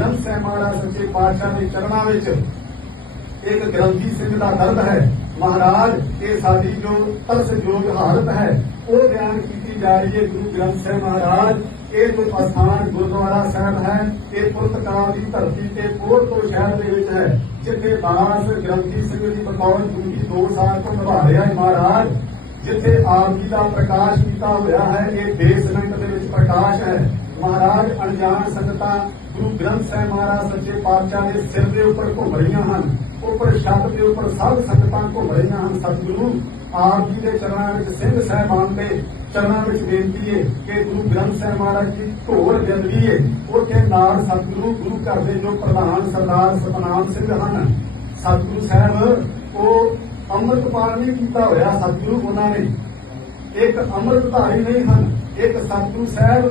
ਸਾਹਿਬ ਮਹਾਰਾਜ ਸੱਚੇ ਪਾਤਸ਼ਾਹ ਦੇ ਚਰਨਾਂ ਵਿੱਚ ਇੱਕ ਗ੍ਰੰਥੀ ਸਿੰਘ ਦਾ ਦਰਦ ਹੈ। ਮਹਾਰਾਜ, ਇਹ ਸਾਡੀ ਜੋ ਤਰਸਯੋਗ ਹਾਲਤ ਹੈ, ਉਹ ਬਿਆਨ ਕੀਤੀ ਜਾ ਰਹੀ ਹੈ ਗੁਰੂ ਗ੍ਰੰਥ ਸਾਹਿਬ ਮਹਾਰਾਜ। ਇਹ ਜੋ ਅਸਥਾਨ ਗੁਰਦੁਆਰਾ ਸਾਹਿਬ ਹੈ, ਇਹ ਪੁਰਤਕਾਲ ਦੀ ਧਰਤੀ ਤੇ ਕੋਟ ਤੋਂ ਸ਼ਹਿਰ ਦੇ ਵਿੱਚ ਹੈ, ਜਿੱਥੇ ਦਾਸ ਗ੍ਰੰਥੀ ਸਿੰਘ ਦੀ ਬਤੌਰ ਡਿਊਟੀ 2 ਸਾਲ ਤੋਂ ਨਿਭਾ ਰਿਹਾ ਹੈ। ਮਹਾਰਾਜ, ਜਿੱਥੇ ਆਪ ਜੀ ਦਾ ਪ੍ਰਕਾਸ਼ ਕੀਤਾ ਹੋਇਆ ਹੈ, ਇਹ ਦੇਸ਼ ਰੰਗ ਦੇ ਵਿੱਚ ਪ੍ਰਕਾਸ਼ ਹੈ। ਮਹਾਰਾਜ ਅਣਜਾਣ ਸੰਗਤਾਂ, ਗੁਰੂ ਗ੍ਰੰਥ ਸਾਹਿਬ ਮਹਾਰਾਜ ਸੱਚੇ ਪਾਤਸ਼ਾਹ ਦੇ ਸਿਰ ਦੇ ਉੱਪਰ ਘੁੰਮ ਰਹੀਆਂ ਹਨ, ਉੱਪਰ ਛੱਤ ਦੇ ਉੱਪਰ ਸਭ ਸੰਗਤਾਂ ਘੁੰਮ ਰਹੀਆਂ ਹਨ, ਸਤਿਗੁਰੂ ਆਪ ਜੀ ਦੇ ਚਰਨਾਂ ਵਿੱਚ ਸਿੰਘ ਸਾਹਿਬਾਨ ਦੇ ਚਰਨਾਂ ਵਿੱਚ ਬੇਨਤੀ ਹੈ ਕਿ ਗੁਰੂ ਗ੍ਰੰਥ ਸਾਹਿਬ ਮਹਾਰਾਜ ਦੀ ਢੋਲ ਜਲਦੀ ਹੈ ਉੱਥੇ ਨਾਲ ਸਤਿਗੁਰੂ, ਗੁਰੂ ਘਰ ਦੇ ਜੋ ਪ੍ਰਧਾਨ ਸਰਦਾਰ ਸਤਨਾਮ ਸਿੰਘ ਹਨ, ਸਤਿਗੁਰੂ ਸਾਹਿਬ, ਉਹ ਅੰਮ੍ਰਿਤਪਾਨ ਨਹੀਂ ਕੀਤਾ ਹੋਇਆ ਸਤਿਗੁਰੂ ਉਹਨਾਂ ਨੇ। ਇੱਕ ਅੰਮ੍ਰਿਤਧਾਰੀ ਨਹੀਂ ਹਨ, ਇੱਕ ਸਤਿਗੁਰੂ ਸਾਹਿਬ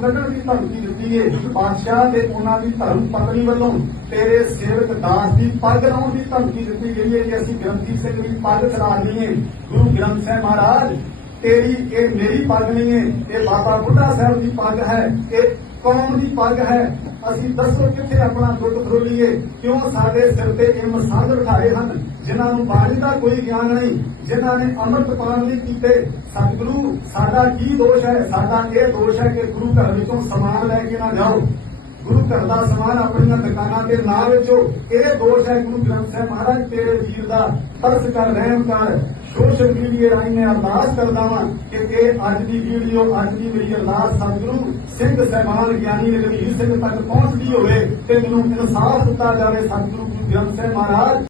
ਕੱਢਣ ਦੀ ਧਮਕੀ ਦਿੱਤੀ ਹੈ ਬਾਦਸ਼ਾਹ ਤੇ ਉਹਨਾਂ ਦੀ ਧਰਮ ਪਤਨੀ ਵੱਲੋਂ ਤੇਰੇ ਸੇਵਕ ਦਾਸ ਦੀ ਪੱਗ ਲਾਉਣ ਦੀ ਧਮਕੀ ਦਿੱਤੀ ਗਈ ਹੈ ਕਿ ਅਸੀਂ ਗ੍ਰੰਥੀ ਸਿੰਘ ਦੀ ਪੱਗ ਚਲਾ ਲਈਏ ਗੁਰੂ ਗ੍ਰੰਥ ਸਾਹਿਬ ਮਹਾਰਾਜ, ਤੇਰੀ, ਇਹ ਮੇਰੀ ਪੱਗ ਨਹੀਂ ਏ, ਇਹ ਬਾਬਾ ਬੁੱਢਾ ਸਾਹਿਬ ਦੀ ਪੱਗ ਹੈ, ਇਹ ਕੌਮ ਦੀ ਪੱਗ ਹੈ। ਅਸੀਂ ਦੱਸੋ ਕਿੱਥੇ ਆਪਣਾ ਦੁੱਧ ਕਿਉਂ ਸਾਡੇ ਸਿਰ ਤੇ ਇਹ ਮਸਾਲ ਉਠਾਏ ਹਨ? ਜਿਨ੍ਹਾਂ ਨੂੰ ਬਾਣੀ ਦਾ ਕੋਈ ਗਿਆਨ ਨਹੀਂ, ਜਿਨ੍ਹਾਂ ਨੇ ਅੰਮ੍ਰਿਤ ਪਾਨ ਨਹੀਂ ਕੀਤੇ, ਸਤਿਗੁਰੂ, ਸਾਡਾ ਕੀ ਦੋਸ਼ ਹੈ? ਸਾਡਾ ਇਹ ਦੋਸ਼ ਹੈ ਕਿ ਗੁਰੂ ਘਰ ਵਿੱਚੋਂ ਸਮਾਨ ਲੈ ਕੇ ਨਾ ਜਾਓ। ਗੁਰੂ ਘਰ ਦਾ ਸਮਾਨ ਆਪਣੀਆਂ ਦੁਕਾਨਾਂ ਤੇ ਨਾ ਵੇਚੋ, ਇਹ ਦੋਸ਼ ਹੈ ਗੁਰੂ ਗ੍ਰੰਥ ਸਾਹਿਬ ਮਹਾਰਾਜ ਤੇਰੇ ਵੀਰ ਦਾ। ਤਰਸ ਕਰ, ਰਹਿਮ ਕਰ। ਸੋਸ਼ਲ ਮੀਡੀਆ ਰਾਹੀਂ ਮੈਂ ਅਰਦਾਸ ਕਰਦਾ ਵਾਂ ਕਿ ਇਹ ਅੱਜ ਦੀ ਵੀਡੀਓ, ਅੱਜ ਦੀ ਮੇਰੀ ਅਰਦਾਸ ਸਤਿਗੁਰੂ ਸਿੰਘ ਸਹਿਬਾਨ ਗਿਆਨੀ ਰਘਵੀਰ ਸਿੰਘ ਤੱਕ ਪਹੁੰਚਦੀ ਹੋਵੇ ਤੇ ਮੈਨੂੰ ਇਨਸਾਫ ਦਿੱਤਾ ਜਾਵੇ ਸਤਿਗੁਰੂ ਗੁਰੂ ਗ੍ਰੰਥ ਸਾਹਿਬ ਮਹਾਰਾਜ।